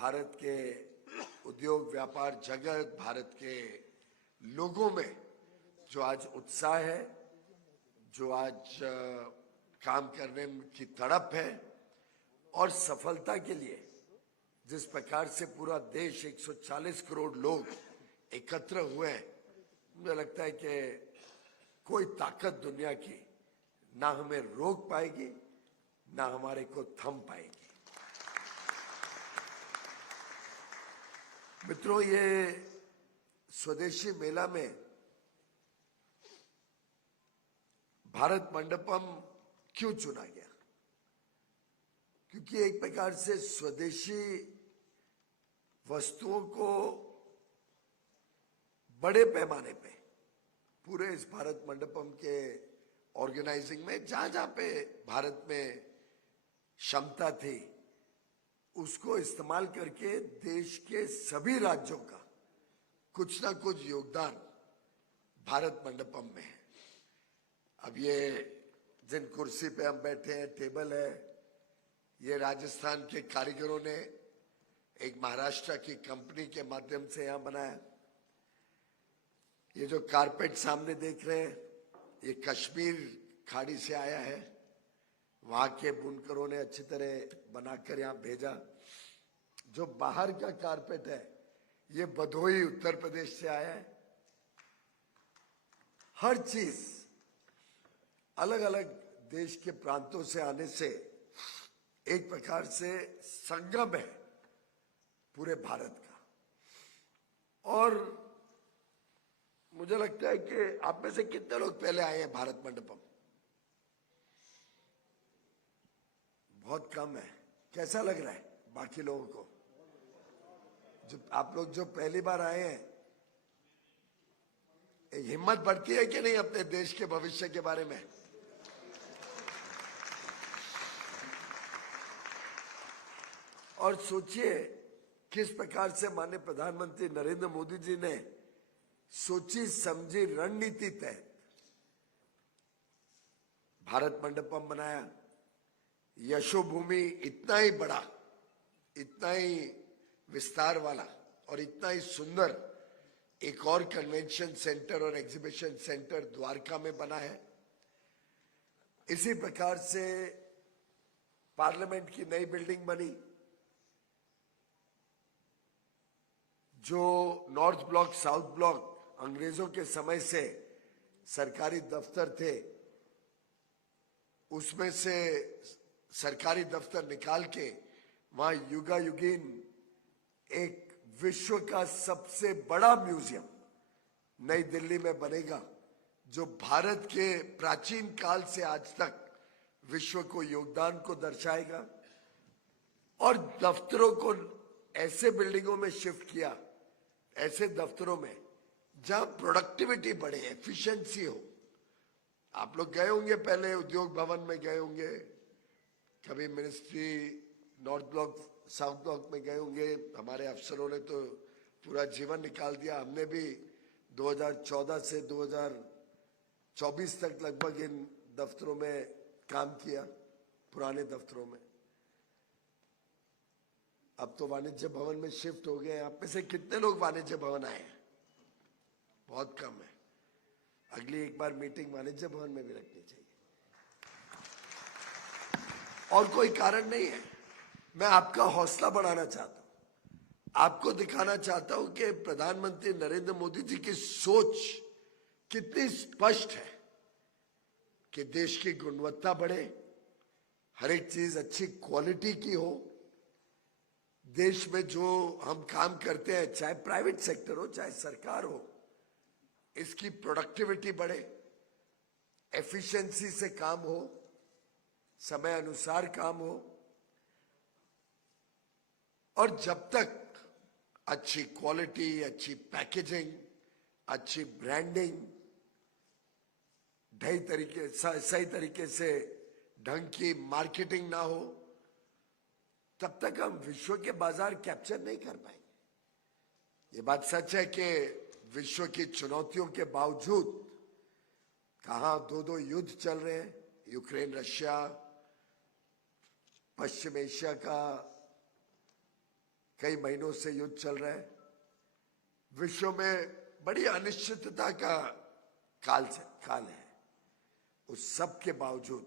भारत के उद्योग व्यापार जगत, भारत के लोगों में जो आज उत्साह है, जो आज काम करने की तड़प है और सफलता के लिए जिस प्रकार से पूरा देश 140 करोड़ लोग एकत्र हुए हैं, मुझे लगता है कि कोई ताकत दुनिया की ना हमें रोक पाएगी, ना हमारे को थम पाएगी। मित्रों, ये स्वदेशी मेला में भारत मंडपम क्यों चुना गया? क्योंकि एक प्रकार से स्वदेशी वस्तुओं को बड़े पैमाने पे पूरे इस भारत मंडपम के ऑर्गेनाइजिंग में जहां जहां पे भारत में क्षमता थी, उसको इस्तेमाल करके देश के सभी राज्यों का कुछ ना कुछ योगदान भारत मंडपम में है। अब ये जिन कुर्सी पे हम बैठे हैं, टेबल है, ये राजस्थान के कारीगरों ने एक महाराष्ट्र की कंपनी के माध्यम से यहां बनाया। ये जो कारपेट सामने देख रहे हैं, ये कश्मीर खाड़ी से आया है। वहां के बुनकरों ने अच्छी तरह बनाकर यहां भेजा। जो बाहर का कारपेट है, ये भदोही उत्तर प्रदेश से आया है। हर चीज अलग अलग देश के प्रांतों से आने से एक प्रकार से संगम है पूरे भारत का। और मुझे लगता है कि आप में से कितने लोग पहले आए हैं भारत मंडपम? बहुत कम है। कैसा लग रहा है बाकी लोगों को? जो आप लोग जो पहली बार आए हैं, एक हिम्मत बढ़ती है कि नहीं अपने देश के भविष्य के बारे में? और सोचिए किस प्रकार से माननीय प्रधानमंत्री नरेंद्र मोदी जी ने सोची समझी रणनीति तहत भारत मंडपम बनाया। यशोभूमि इतना ही बड़ा, इतना ही विस्तार वाला और इतना ही सुंदर एक और कन्वेंशन सेंटर और एग्जीबिशन सेंटर द्वारका में बना है। इसी प्रकार से पार्लियामेंट की नई बिल्डिंग बनी। जो नॉर्थ ब्लॉक, साउथ ब्लॉक अंग्रेजों के समय से सरकारी दफ्तर थे, उसमें से सरकारी दफ्तर निकाल के वहां युगायुगीन एक विश्व का सबसे बड़ा म्यूजियम नई दिल्ली में बनेगा, जो भारत के प्राचीन काल से आज तक विश्व को योगदान को दर्शाएगा। और दफ्तरों को ऐसे बिल्डिंगों में शिफ्ट किया, ऐसे दफ्तरों में जहां प्रोडक्टिविटी बढ़े, एफिशिएंसी हो। आप लोग गए होंगे पहले, उद्योग भवन में गए होंगे, कभी ministry north block, south block में गए होंगे। हमारे अफसरों ने तो पूरा जीवन निकाल दिया। हमने भी 2014 से 2024 तक लगभग इन दफ्तरों में काम किया, पुराने दफ्तरों में। अब तो वाणिज्य भवन में शिफ्ट हो गए। आप में से कितने लोग वाणिज्य भवन आए हैं? बहुत कम है। अगली एक बार मीटिंग वाणिज्य भवन में भी रखनी चाहिए। और कोई कारण नहीं है। मैं आपका हौसला बढ़ाना चाहता हूं, आपको दिखाना चाहता हूं कि प्रधानमंत्री नरेंद्र मोदी जी की सोच कितनी स्पष्ट है कि देश की गुणवत्ता बढ़े, हर एक चीज अच्छी क्वालिटी की हो। देश में जो हम काम करते हैं, चाहे प्राइवेट सेक्टर हो चाहे सरकार हो, इसकी प्रोडक्टिविटी बढ़े, एफिशिएंसी से काम हो, समय अनुसार काम हो। और जब तक अच्छी क्वालिटी, अच्छी पैकेजिंग, अच्छी ब्रांडिंग, सही तरीके से ढंग की मार्केटिंग ना हो, तब तक हम विश्व के बाजार कैप्चर नहीं कर पाएंगे। ये बात सच है कि विश्व की चुनौतियों के बावजूद, कहां दो युद्ध चल रहे हैं, यूक्रेन रशिया, पश्चिम एशिया का कई महीनों से युद्ध चल रहा है, विश्व में बड़ी अनिश्चितता का काल है। उस सब के बावजूद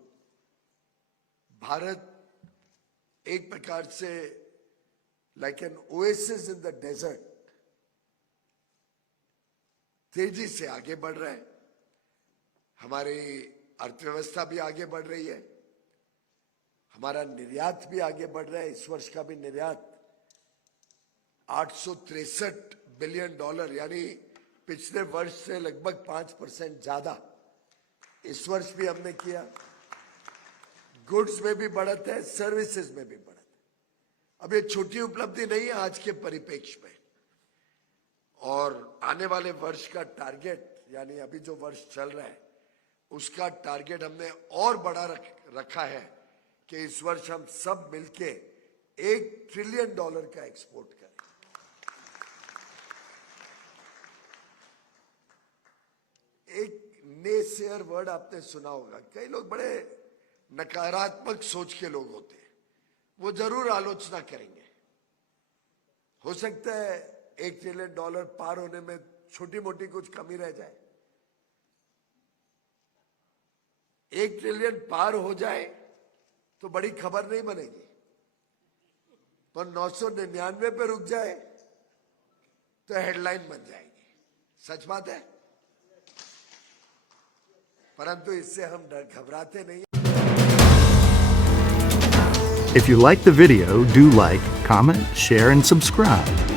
भारत एक प्रकार से like an oasis in the desert तेजी से आगे बढ़ रहा है। हमारी अर्थव्यवस्था भी आगे बढ़ रही है, हमारा निर्यात भी आगे बढ़ रहा है। इस वर्ष का भी निर्यात $863 बिलियन, यानी पिछले वर्ष से लगभग 5% ज्यादा इस वर्ष भी हमने किया। गुड्स में भी बढ़त है, सर्विसेज में भी बढ़त है। अब ये छोटी उपलब्धि नहीं है आज के परिप्रेक्ष्य में, और आने वाले वर्ष का टारगेट, यानी अभी जो वर्ष चल रहा है उसका टारगेट हमने और बड़ा रखा है कि इस वर्ष हम सब मिलके $1 ट्रिलियन का एक्सपोर्ट करें। एक नेसेयर वर्ड आपने सुना होगा, कई लोग बड़े नकारात्मक सोच के लोग होते हैं, वो जरूर आलोचना करेंगे। हो सकता है $1 ट्रिलियन पार होने में छोटी मोटी कुछ कमी रह जाए। 1 ट्रिलियन पार हो जाए तो बड़ी खबर नहीं बनेगी, पर 999 पे रुक जाए तो हेडलाइन बन जाएगी। सच बात है, परंतु इससे हम घबराते नहीं। If you like the video, do like, comment, share, and subscribe.